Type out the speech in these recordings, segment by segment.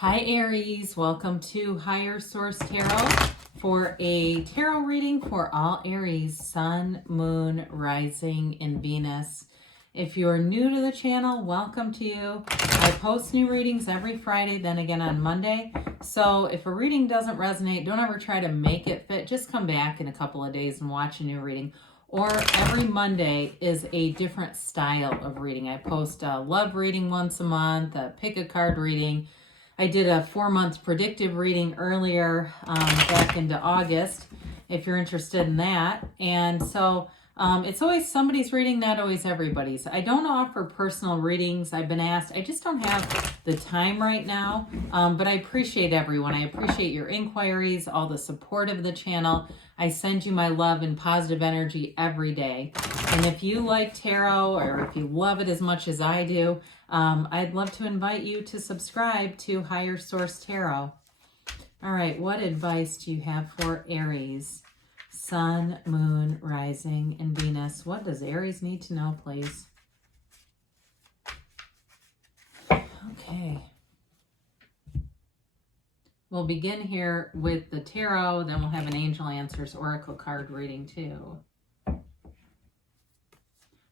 Hi Aries, welcome to Higher Source Tarot for a tarot reading for all Aries, Sun, Moon, Rising, and Venus. If you're new to the channel, welcome to you. I post new readings every Friday, then again on Monday. So if a reading doesn't resonate, don't ever try to make it fit. Just come back in a couple of days and watch a new reading. Or every Monday is a different style of reading. I post a love reading once a month, a pick a card reading. I did a 4-month predictive reading earlier back into August, if you're interested in that. And so it's always somebody's reading, not always everybody's. I don't offer personal readings. I've been asked. I just don't have the time right now, but I appreciate everyone. I appreciate your inquiries, all the support of the channel. I send you my love and positive energy every day. And if you like tarot, or if you love it as much as I do, I'd love to invite you to subscribe to Higher Source Tarot. All right, what advice do you have for Aries? Sun, Moon, Rising, and Venus. What does Aries need to know, please? Okay. We'll begin here with the tarot, then we'll have an Angel Answers Oracle card reading too.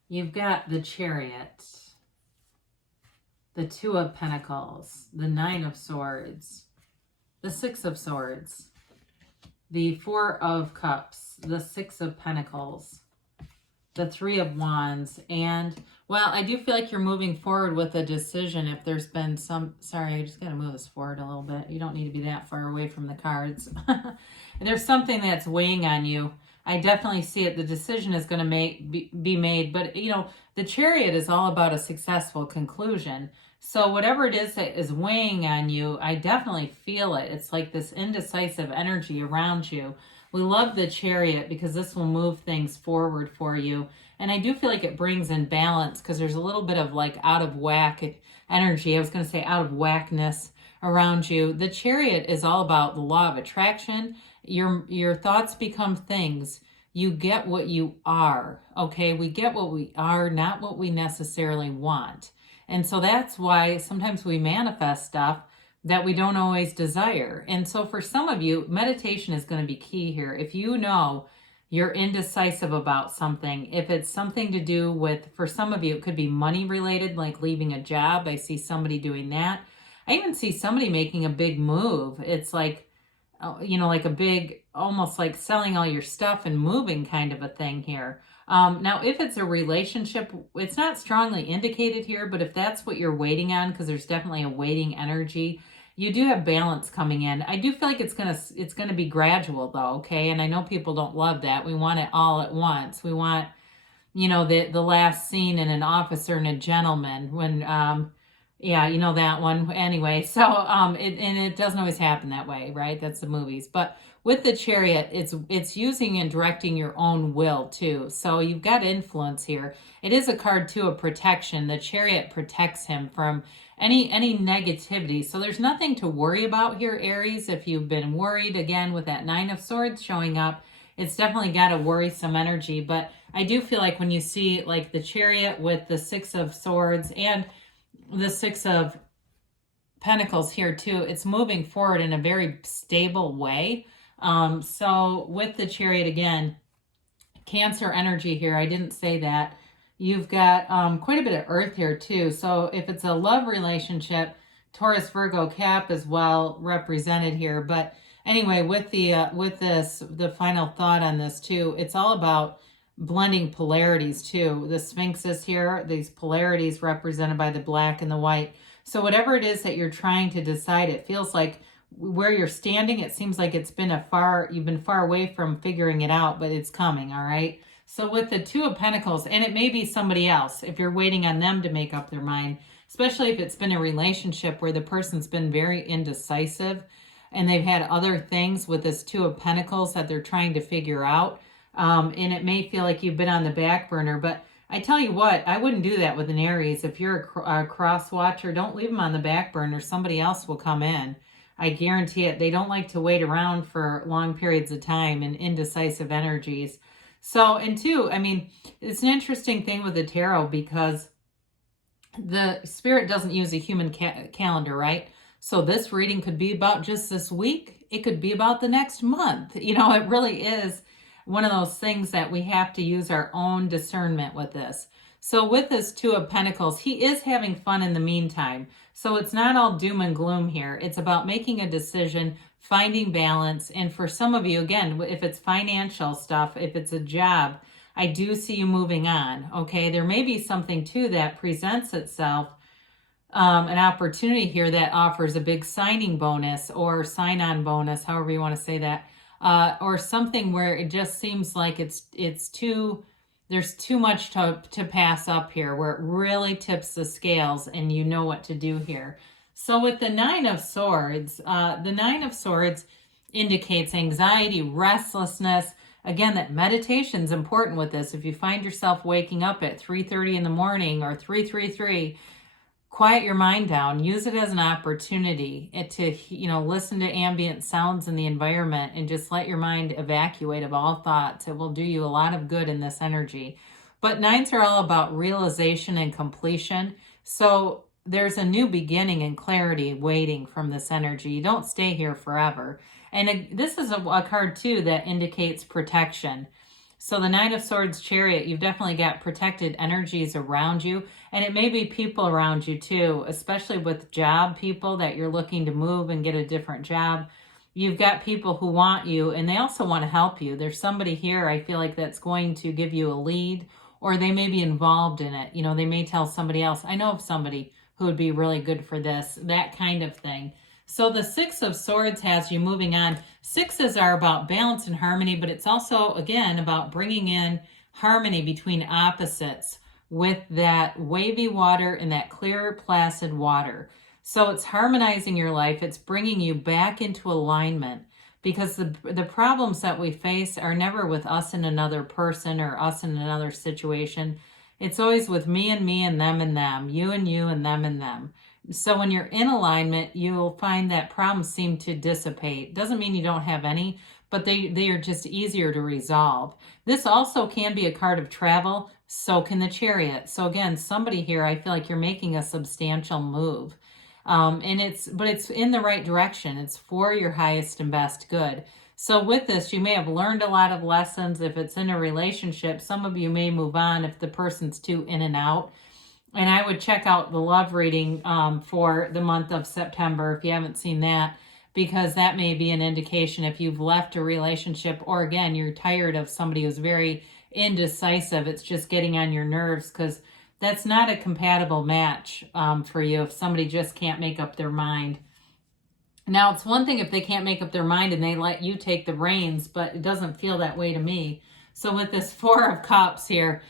You've got the Chariot, the Two of Pentacles, the Nine of Swords, the Six of Swords, the Four of Cups, the Six of Pentacles, the Three of Wands, and, well, I do feel like you're moving forward with a decision. If there's been some, sorry, I just got to move this forward a little bit. You don't need to be that far away from the cards. There's something that's weighing on you. I definitely see it. The decision is going to be made, but, you know, the Chariot is all about a successful conclusion. So whatever it is that is weighing on you, I definitely feel it. It's like this indecisive energy around you. We love the Chariot because this will move things forward for you. And I do feel like it brings in balance because there's a little bit of like out of whack energy. I was going to say out of whackness around you. The Chariot is all about the law of attraction. Your thoughts become things. You get what you are, okay? We get what we are, not what we necessarily want. And so that's why sometimes we manifest stuff that we don't always desire. And so for some of you, meditation is going to be key here. If you know you're indecisive about something, if it's something to do with, for some of you, it could be money related, like leaving a job. I see somebody doing that. I even see somebody making a big move. It's like, you know, like a big, almost like selling all your stuff and moving kind of a thing here. Now, if it's a relationship, it's not strongly indicated here, but if that's what you're waiting on, because there's definitely a waiting energy, you do have balance coming in. I do feel like it's gonna be gradual though, okay? And I know people don't love that. We want it all at once. We want, you know, the last scene in An Officer and a Gentleman when, yeah, you know that one. Anyway, so it doesn't always happen that way, right? That's the movies. But with the Chariot, it's using and directing your own will too. So you've got influence here. It is a card too of protection. The Chariot protects him from any negativity. So there's nothing to worry about here, Aries. If you've been worried, again, with that Nine of Swords showing up, it's definitely got a worrisome energy. But I do feel like when you see like the Chariot with the Six of Swords and the Six of Pentacles here too, it's moving forward in a very stable way. So with the Chariot, again, Cancer energy here, I didn't say that. You've got quite a bit of Earth here too. So if it's a love relationship, Taurus, Virgo, Cap as well represented here. But anyway, with the final thought on this too, it's all about blending polarities too. The Sphinx is here, these polarities represented by the black and the white. So whatever it is that you're trying to decide, it feels like where you're standing, it seems like you've been far away from figuring it out, but it's coming, all right? So with the Two of Pentacles, and it may be somebody else, if you're waiting on them to make up their mind, especially if it's been a relationship where the person's been very indecisive and they've had other things with this Two of Pentacles that they're trying to figure out. And it may feel like you've been on the back burner, but I tell you what, I wouldn't do that with an Aries. If you're a cross watcher, don't leave them on the back burner. Somebody else will come in. I guarantee it. They don't like to wait around for long periods of time and indecisive energies. So, and two, I mean, it's an interesting thing with the tarot because the spirit doesn't use a human calendar, right? So this reading could be about just this week. It could be about the next month. You know, it really is one of those things that we have to use our own discernment with this. So with this Two of Pentacles, he is having fun in the meantime. So it's not all doom and gloom here. It's about making a decision, finding balance. And for some of you, again, if it's financial stuff, if it's a job, I do see you moving on. Okay, there may be something too that presents itself, an opportunity here that offers a big signing bonus or sign-on bonus, however you want to say that, or something where it just seems like there's too much to pass up here, where it really tips the scales and you know what to do here. So with the Nine of Swords indicates anxiety, restlessness. Again, that meditation is important with this. If you find yourself waking up at 3:30 in the morning or 3:33, quiet your mind down. Use it as an opportunity to, listen to ambient sounds in the environment and just let your mind evacuate of all thoughts. It will do you a lot of good in this energy. But nines are all about realization and completion. So there's a new beginning and clarity waiting from this energy. You don't stay here forever. And this is a card too that indicates protection. So the Nine of Swords Chariot, you've definitely got protected energies around you. And it may be people around you too, especially with job people that you're looking to move and get a different job. You've got people who want you and they also want to help you. There's somebody here, I feel like, that's going to give you a lead, or they may be involved in it. They may tell somebody else, I know of somebody who would be really good for this, that kind of thing. So the Six of Swords has you moving on. Sixes are about balance and harmony, but it's also, again, about bringing in harmony between opposites with that wavy water and that clear, placid water. So it's harmonizing your life. It's bringing you back into alignment, because the problems that we face are never with us and another person or us in another situation. It's always with me and them, you and them and them. So when you're in alignment, you'll find that problems seem to dissipate. Doesn't mean you don't have any, but they are just easier to resolve. This also can be a card of travel. So can the Chariot. So again, somebody here, I feel like you're making a substantial move. And it's in the right direction. It's for your highest and best good. So with this, you may have learned a lot of lessons. If it's in a relationship, some of you may move on if the person's too in and out. And I would check out the love reading for the month of September if you haven't seen that, because that may be an indication if you've left a relationship, or again, you're tired of somebody who's very indecisive. It's just getting on your nerves, because that's not a compatible match for you if somebody just can't make up their mind. Now, it's one thing if they can't make up their mind and they let you take the reins, but it doesn't feel that way to me. So with this Four of Cups here,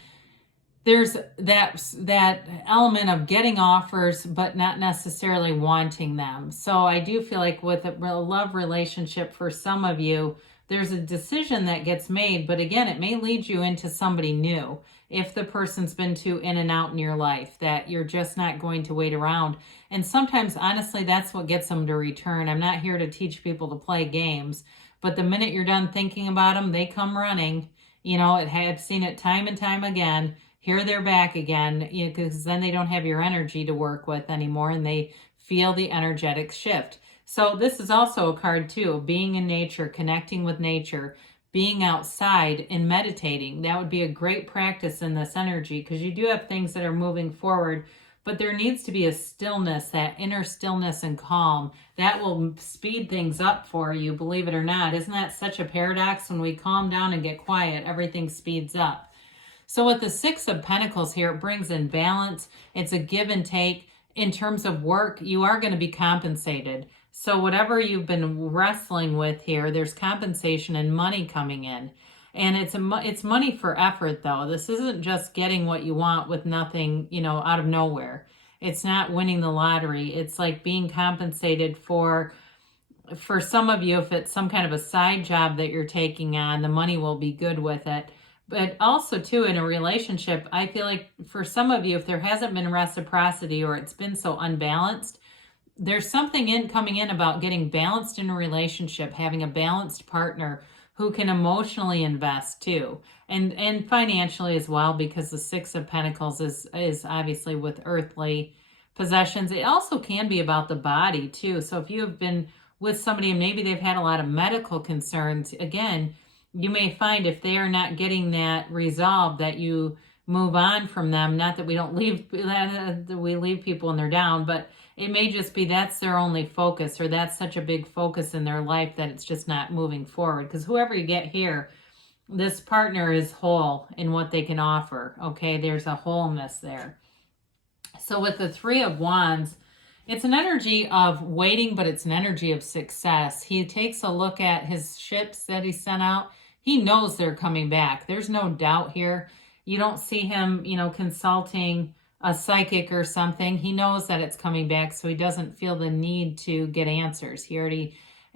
there's that element of getting offers, but not necessarily wanting them. So I do feel like with a love relationship, for some of you, there's a decision that gets made, but again, it may lead you into somebody new. If the person's been too in and out in your life, that you're just not going to wait around. And sometimes, honestly, that's what gets them to return. I'm not here to teach people to play games, but the minute you're done thinking about them, they come running. I've seen it time and time again. Here they're back again, because then they don't have your energy to work with anymore, and they feel the energetic shift. So this is also a card too, being in nature, connecting with nature, being outside and meditating. That would be a great practice in this energy, because you do have things that are moving forward, but there needs to be a stillness, that inner stillness and calm. That will speed things up for you, believe it or not. Isn't that such a paradox? When we calm down and get quiet, everything speeds up. So with the Six of Pentacles here, it brings in balance. It's a give and take. In terms of work, you are going to be compensated. So whatever you've been wrestling with here, there's compensation and money coming in. And it's money for effort, though. This isn't just getting what you want with nothing, out of nowhere. It's not winning the lottery. It's like being compensated for some of you, if it's some kind of a side job that you're taking on, the money will be good with it. But also, too, in a relationship, I feel like for some of you, if there hasn't been reciprocity or it's been so unbalanced, there's something coming in about getting balanced in a relationship, having a balanced partner who can emotionally invest, too, and financially as well, because the Six of Pentacles is obviously with earthly possessions. It also can be about the body too. So if you have been with somebody and maybe they've had a lot of medical concerns, again, you may find if they are not getting that resolved that you move on from them. Not that we don't leave, we leave people and they're down, but it may just be that's their only focus, or that's such a big focus in their life that it's just not moving forward. Because whoever you get here, this partner is whole in what they can offer. Okay, there's a wholeness there. So with the Three of Wands, it's an energy of waiting, but it's an energy of success. He takes a look at his ships that he sent out. He knows they're coming back. There's no doubt here. You don't see him, consulting a psychic or something. He knows that it's coming back, so he doesn't feel the need to get answers. He already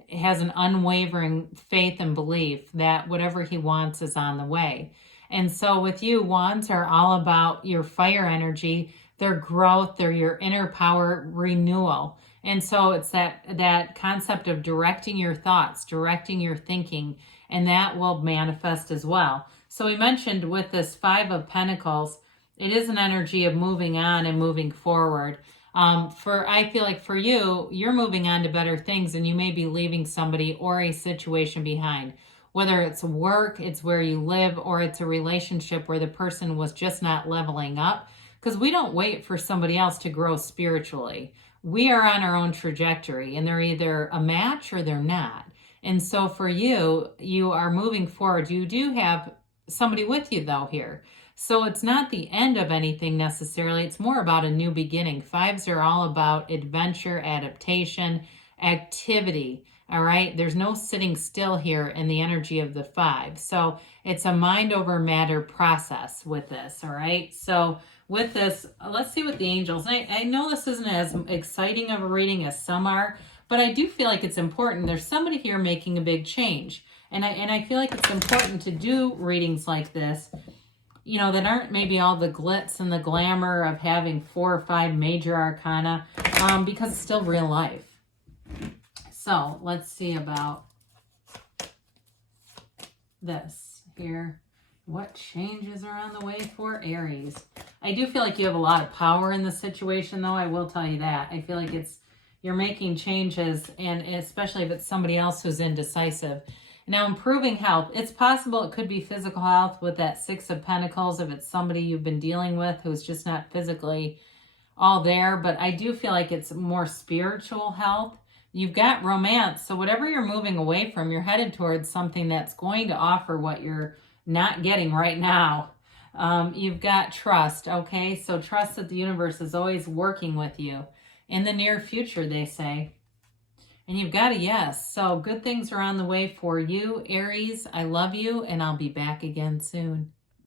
has an unwavering faith and belief that whatever he wants is on the way. And so with you, Wands are all about your fire energy, their growth, they're your inner power renewal. And so it's that concept of directing your thoughts, directing your thinking, and that will manifest as well. So we mentioned with this Five of Pentacles, it is an energy of moving on and moving forward. I feel like for you, you're moving on to better things, and you may be leaving somebody or a situation behind. Whether it's work, it's where you live, or it's a relationship where the person was just not leveling up. Because we don't wait for somebody else to grow spiritually. We are on our own trajectory, and they're either a match or they're not. And so for you, you are moving forward. You do have somebody with you though here. So it's not the end of anything necessarily. It's more about a new beginning. Fives are all about adventure, adaptation, activity. All right. There's no sitting still here in the energy of the Five. So it's a mind over matter process with this. All right. So with this, let's see what the angels, I know this isn't as exciting of a reading as some are, but I do feel like it's important. There's somebody here making a big change. And I feel like it's important to do readings like this, that aren't maybe all the glitz and the glamour of having 4 or 5 major arcana, because it's still real life. So let's see about this here. What changes are on the way for Aries? I do feel like you have a lot of power in the situation, though. I will tell you that. I feel like you're making changes, and especially if it's somebody else who's indecisive. Now, improving health. It's possible it could be physical health with that Six of Pentacles if it's somebody you've been dealing with who's just not physically all there. But I do feel like it's more spiritual health. You've got romance. So whatever you're moving away from, you're headed towards something that's going to offer what you're not getting right now. You've got trust. Okay, so trust that the universe is always working with you in the near future, they say. And you've got a yes. So good things are on the way for you, Aries. I love you, and I'll be back again soon.